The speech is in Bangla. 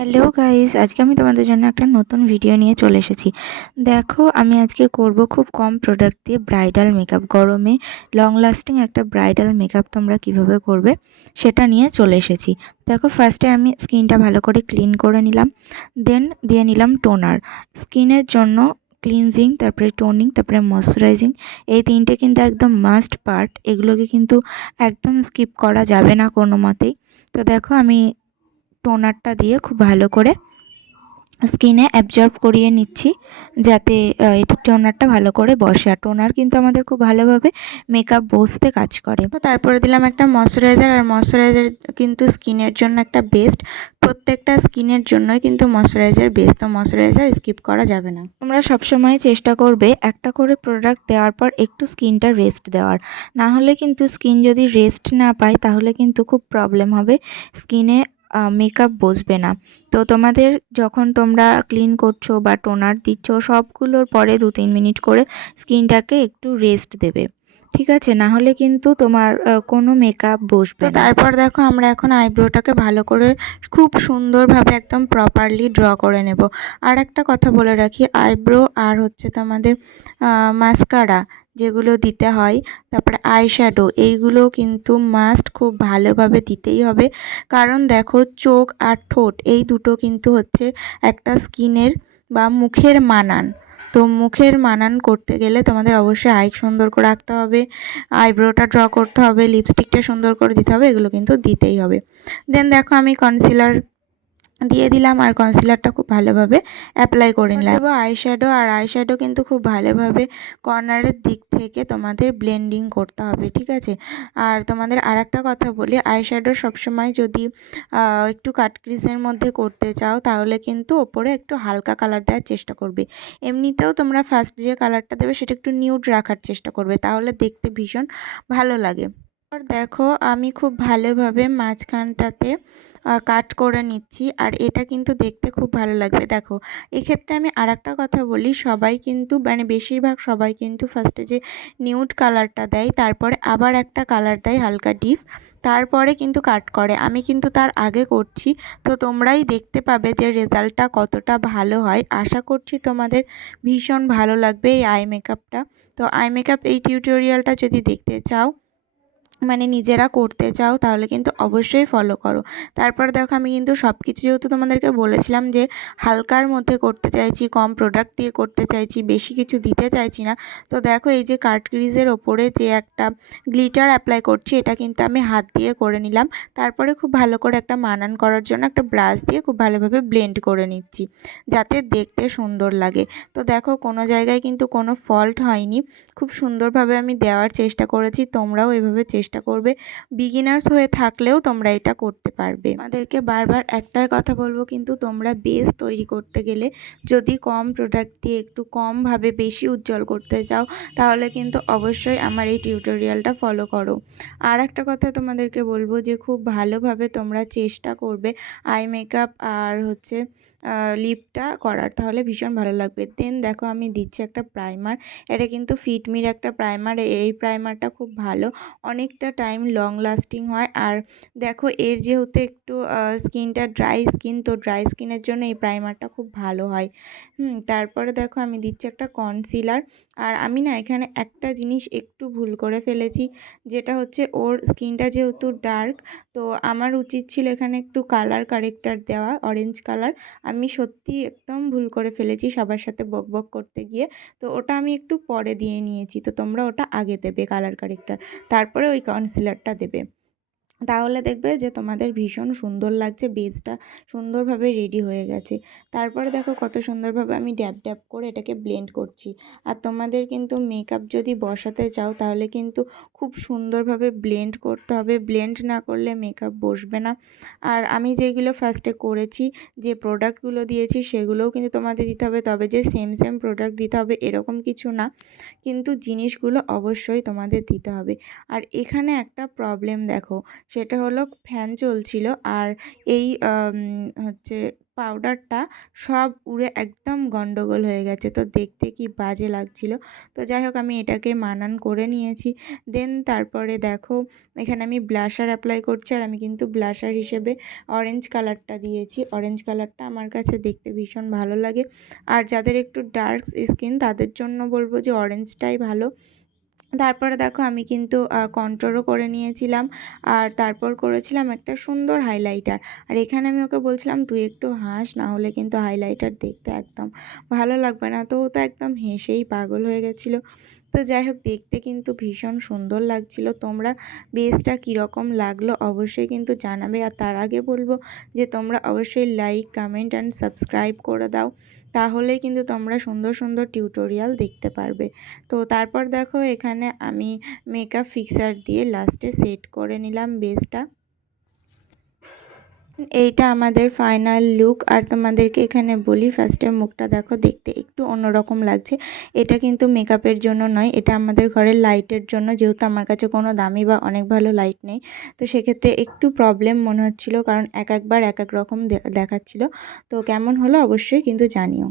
হ্যালো গাইস আজকে আমি তোমাদের জন্য একটা নতুন ভিডিও নিয়ে চলে এসেছি। দেখো, আমি আজকে করব খুব কম প্রোডাক্ট দিয়ে ব্রাইডাল মেকআপ গরমে লং লাস্টিং একটা ব্রাইডাল মেকআপ তোমরা কীভাবে করবে সেটা নিয়ে চলে এসেছি। দেখো ফার্স্টে আমি স্কিনটা ভালো করে ক্লিন করে নিলাম। দেন দিয়ে নিলাম টোনার স্কিনের জন্য ক্লিনজিং তারপরে টোনিং তারপরে ময়শ্চারাইজিং এই তিনটে কিন্তু একদম মাস্ট পার্ট এগুলোকে কিন্তু একদম স্কিপ করা যাবে না কোনো মতেই। তো দেখো, আমি টোনারটা দিয়ে খুব ভালো করে স্কিনে অ্যাবজর্ব করিয়ে নিচ্ছি, যাতে এটা টোনারটা ভালো করে বসে। আর টোনার কিন্তু আমাদের খুব ভালোভাবে মেকআপ বসতে কাজ করে। তারপরে দিলাম একটা ময়শ্চারাইজার আর ময়শ্চারাইজার কিন্তু স্কিনের জন্য একটা বেস্ট প্রত্যেকটা স্কিনের জন্যই কিন্তু ময়শ্চারাইজার বেস্ট তো ময়শ্চারাইজার স্কিপ করা যাবে না। তোমরা সবসময় চেষ্টা করবে একটা করে প্রোডাক্ট দেওয়ার পর একটু স্কিনটা রেস্ট দেওয়ার। না হলে কিন্তু স্কিন যদি রেস্ট না পায়, তাহলে কিন্তু খুব প্রবলেম হবে। স্কিনে মেকআপ বসবে না। তো তোমাদের যখন তোমরা ক্লিন করছ বা টোনার দিচ্ছ, সবগুলোর পরে দু তিন মিনিট করে স্কিনটাকে একটু রেস্ট দেবে। ঠিক আছে না হলে কিন্তু তোমার কোনো মেকআপ বসবে তারপর দেখো আমরা এখন আইব্রোটাকে ভালো করে খুব সুন্দরভাবে একদম প্রপারলি ড্র করে নেব। আর একটা কথা বলে রাখি আইব্রো আর হচ্ছে তোমাদের মাস্কারা যেগুলো দিতে হয় তারপরে আইশ্যাডো এইগুলো কিন্তু মাস্ট খুব ভালোভাবে দিতেই হবে। কারণ দেখো চোখ আর ঠোঁট এই দুটো কিন্তু হচ্ছে একটা স্কিনের বা মুখের মানান। তো মুখের মানান করতে গেলে তোমাদের অবশ্যই আই সুন্দর করে রাখতে হবে, আইব্রোটা ড্র করতে হবে, লিপস্টিকটা সুন্দর করে দিতে হবে, এগুলো কিন্তু দিতেই হবে। দেন দেখো আমি কনসিলার দিয়ে দিলাম আর কনসিলারটা খুব ভালোভাবে অ্যাপ্লাই করে নিলাম। আইশ্যাডো আর আইশ্যাডো কিন্তু খুব ভালোভাবে কর্নারের দিক থেকে তোমাদের ব্লেন্ডিং করতে হবে ঠিক আছে? আর তোমাদের আর একটা কথা বলি আইশ্যাডো সবসময় যদি একটু কাটক্রিজের মধ্যে করতে চাও তাহলে কিন্তু ওপরে একটু হালকা কালার দেওয়ার চেষ্টা করবে। এমনিতেও তোমরা ফার্স্ট যে কালারটা দেবে সেটা একটু নিউড রাখার চেষ্টা করবে তাহলে দেখতে ভীষণ ভালো লাগে। দেখো আমি খুব ভালোভাবে মাঝখানটাতে কাট করে নিচ্ছি। আর এটা কিন্তু দেখতে খুব ভালো লাগবে। দেখো, এক্ষেত্রে আমি আর কথা বলি, সবাই কিন্তু মানে বেশিরভাগ সবাই কিন্তু ফার্স্টে যে নিউড কালারটা দেয়, তারপরে আবার একটা কালার দেয়, হালকা ডিপ তারপরে কিন্তু কাট করে। আমি কিন্তু তার আগে করছি। তো তোমরাই দেখতে পাবে যে রেজাল্টটা কতটা ভালো হয়। আশা করছি তোমাদের ভীষণ ভালো লাগবে এই আই মেকআপটা তো আই মেকআপ এই টিউটোরিয়ালটা যদি দেখতে চাও মানে নিজেরা করতে চাও তাহলে কিন্তু অবশ্যই ফলো করো। তারপর দেখো আমি কিন্তু সব কিছু যেহেতু তোমাদেরকে বলেছিলাম যে হালকার মধ্যে করতে চাইছি, কম প্রোডাক্ট দিয়ে করতে চাইছি, বেশি কিছু দিতে চাইছি না, তো দেখো এই যে কার্টগ্রিজের ওপরে যে একটা গ্লিটার অ্যাপ্লাই করছি এটা কিন্তু আমি হাত দিয়ে করে নিলাম। তারপরে খুব ভালো করে একটা মানান করার জন্য একটা ব্রাশ দিয়ে খুব ভালোভাবে ব্লেন্ড করে নিচ্ছি, যাতে দেখতে সুন্দর লাগে। তো দেখো কোনো জায়গায় কিন্তু কোনো ফল্ট হয়নি, খুব সুন্দরভাবে আমি দেওয়ার চেষ্টা করেছি, তোমরাও এভাবে চেষ্টা চেষ্টা করবে। বিগিনার্স হয়ে থাকলেও তোমরা এটা করতে পারবে। আমাদেরকে বারবার একটাই কথা বলব, কিন্তু তোমরা বেস তৈরি করতে গেলে যদি কম প্রোডাক্ট দিয়ে একটু কমভাবে বেশি উজ্জ্বল করতে চাও, তাহলে কিন্তু অবশ্যই আমার এই টিউটোরিয়ালটা ফলো করো। আর একটা কথা তোমাদেরকে বলব যে খুব ভালোভাবে তোমরা চেষ্টা করবে আই মেকআপ আর হচ্ছে লিপটা করার, তাহলে ভীষণ ভালো লাগবে। দেন দেখো আমি দিচ্ছি একটা প্রাইমার এটা কিন্তু ফিটমির একটা প্রাইমার এই প্রাইমারটা খুব ভালো। অনেকটা টাইম লং লাস্টিং হয়। আর দেখো এর যেহেতু একটু স্কিনটা ড্রাই স্কিন তো ড্রাই স্কিনের জন্য এই প্রাইমারটা খুব ভালো হয়। হুম, তারপরে দেখো আমি দিচ্ছি একটা কনসিলার আর আমি না এখানে একটা জিনিস একটু ভুল করে ফেলেছি, যেটা হচ্ছে ওর স্কিনটা যেহেতু ডার্ক তো আমার উচিত ছিল এখানে একটু কালার কারেক্টার দেওয়া অরেঞ্জ কালার আমি সত্যি একদম ভুল করে ফেলেছি সবার সাথে বক বক করতে গিয়ে। তো ওটা আমি একটু পরে দিয়ে নিয়েছি। তো তোমরা ওটা আগে দেবে কালার কারেক্টার তারপরে ওই কনসিলারটা দেবে। তাহলে দেখবে যে তোমাদের ভীষণ সুন্দর লাগছে বেজটা সুন্দরভাবে রেডি হয়ে গেছে। তারপরে দেখো কত সুন্দরভাবে আমি ড্যাব ড্যাব করে এটাকে ব্লেন্ড করছি। আর তোমাদের কিন্তু মেকআপ যদি বসাতে চাও, তাহলে কিন্তু খুব সুন্দরভাবে ব্লেন্ড করতে হবে। ব্লেন্ড না করলে মেকআপ বসবে না। আর আমি যেগুলো ফার্স্টে করেছি, যে প্রোডাক্টগুলো দিয়েছি, সেগুলোও কিন্তু তোমাদের দিতে হবে। তবে যে সেম সেম প্রোডাক্ট দিতে হবে, এরকম কিছু না। কিন্তু জিনিসগুলো অবশ্যই তোমাদের দিতে হবে। আর এখানে একটা প্রবলেম দেখো সেটা হলো ফ্যান চলছিল আর এই হচ্ছে পাউডারটা সব উড়ে একদম গন্ডগোল হয়ে গেছে। তো দেখতে কি বাজে লাগছিল। তো যাই হোক, আমি এটাকে মানান করে নিয়েছি। দেন তারপরে দেখো, এখানে আমি ব্লাশার অ্যাপ্লাই করছি আর আমি কিন্তু ব্লাশার হিসেবে অরেঞ্জ কালারটা দিয়েছি। অরেঞ্জ কালারটা আমার কাছে দেখতে ভীষণ ভালো লাগে। আর যাদের একটু ডার্ক স্কিন তাদের জন্য বলব যে অরেঞ্জটাই ভালো। তারপরে দেখো আমি কিন্তু কন্ট্রোলও করে নিয়েছিলাম। আর তারপর করেছিলাম একটা সুন্দর হাইলাইটার আর এখানে আমি ওকে বলছিলাম, তুই একটু হাস, না হলে কিন্তু হাইলাইটার দেখতে একদম ভালো লাগবে না। তো ও তো একদম হেসেই পাগল হয়ে গেছিল। তো যাই হোক, দেখতে কিন্তু ভীষণ সুন্দর লাগছিল। তোমরা বেসটা কীরকম লাগল অবশ্যই কিন্তু জানাবে। আর তার আগে বলব যে তোমরা অবশ্যই লাইক কমেন্ট অ্যান্ড সাবস্ক্রাইব করে দাও। তাহলে কিন্তু তোমরা সুন্দর সুন্দর টিউটোরিয়াল দেখতে পারবে। তো তারপর দেখো এখানে আমি মেকআপ ফিক্সার দিয়ে লাস্টে সেট করে নিলাম বেসটা। এইটা আমাদের ফাইনাল লুক আর তোমাদেরকে এখানে বলি ফার্স্টে মুখটা দেখো, দেখতে একটু অন্যরকম লাগছে। এটা কিন্তু মেকআপের জন্য নয়, এটা আমাদের ঘরের লাইটের জন্য, যেহেতু আমার কাছে কোনো দামি বা অনেক ভালো লাইট নেই। তো সেক্ষেত্রে একটু প্রবলেম মনে হচ্ছিল, কারণ এক একবার এক এক রকম দেখাচ্ছিলো। তো কেমন হলো অবশ্যই কিন্তু জানিও।